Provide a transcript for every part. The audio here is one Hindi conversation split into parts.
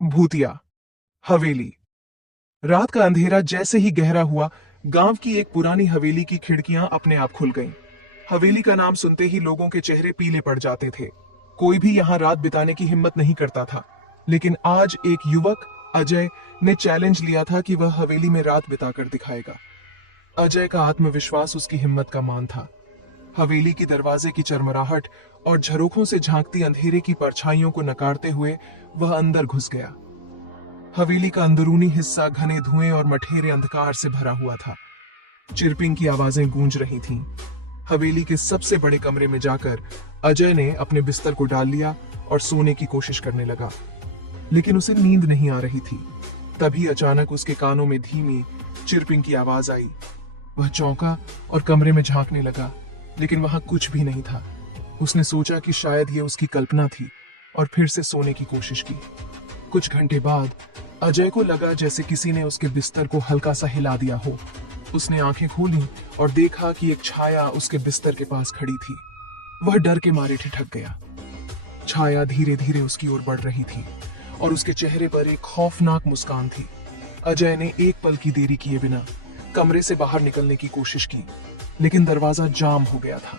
भूतिया हवेली। रात का अंधेरा जैसे ही गहरा हुआ, गांव की एक पुरानी हवेली की खिड़कियां अपने आप खुल गईं। हवेली का नाम सुनते ही लोगों के चेहरे पीले पड़ जाते थे। कोई भी यहां रात बिताने की हिम्मत नहीं करता था। लेकिन आज एक युवक, अजय, ने चैलेंज लिया था कि वह हवेली में रात बिताकर दिखाएगा। अजय का आत्मविश्वास उसकी हिम्मत का मान था। हवेली की दरवाजे की चरमराहट और झरोखों से झांकती अंधेरे की परछाइयों को नकारते हुए वह अंदर घुस गया। हवेली का अंदरूनी हिस्सा घने धुएं और मठेरे अंधकार से भरा हुआ था। चिरपिंग की आवाजें गूंज रही थीं। हवेली के सबसे बड़े कमरे में जाकर अजय ने अपने बिस्तर को डाल लिया और सोने की कोशिश करने लगा, लेकिन उसे नींद नहीं आ रही थी। तभी अचानक उसके कानों में धीमी चिरपिंग की आवाज आई। वह चौंका और कमरे में झांकने लगा, लेकिन वहां कुछ भी नहीं था। उसने सोचा कि शायद यह उसकी कल्पना थी और फिर से सोने की कोशिश की। कुछ घंटे बाद अजय को लगा जैसे किसी ने उसके बिस्तर को हल्का सा हिला दिया हो। उसने आंखें खोली और देखा कि एक छाया उसके बिस्तर के पास खड़ी थी। वह डर के मारे ठिठक गया। छाया धीरे धीरे उसकी ओर बढ़ रही थी और उसके चेहरे पर एक खौफनाक मुस्कान थी। अजय ने एक पल की देरी किए बिना कमरे से बाहर निकलने की कोशिश की, लेकिन दरवाजा जाम हो गया था।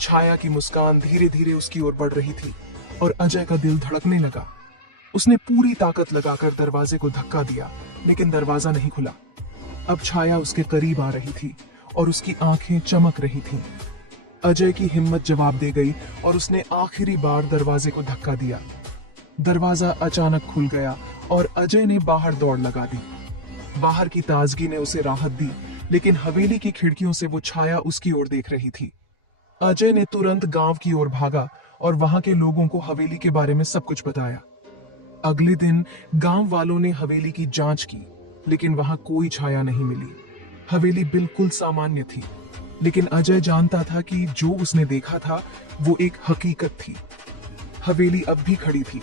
छाया की मुस्कान धीरे धीरे उसकी ओर बढ़ रही थी और अजय का दिल धड़कने लगा। उसने पूरी ताकत लगाकर दरवाजे को धक्का दिया, लेकिन दरवाजा नहीं खुला। अब छाया उसके करीब आ रही थी और उसकी आंखें चमक रही थीं। अजय की हिम्मत जवाब दे गई और उसने आखिरी बार दरवाजे को धक्का दिया। दरवाजा अचानक खुल गया और अजय ने बाहर दौड़ लगा दी। बाहर की ताजगी ने उसे राहत दी, लेकिन हवेली की खिड़कियों से वो छाया उसकी ओर देख रही थी। अजय ने तुरंत गांव की ओर भागा और वहां के लोगों को हवेली के बारे में सब कुछ बताया। अगले दिन गांव वालों ने हवेली की जांच की, लेकिन वहां कोई छाया नहीं मिली। हवेली बिल्कुल सामान्य थी, लेकिन अजय जानता था कि जो उसने देखा था वो एक हकीकत थी। हवेली अब भी खड़ी थी,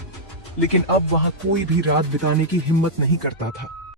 लेकिन अब वहां कोई भी रात बिताने की हिम्मत नहीं करता था।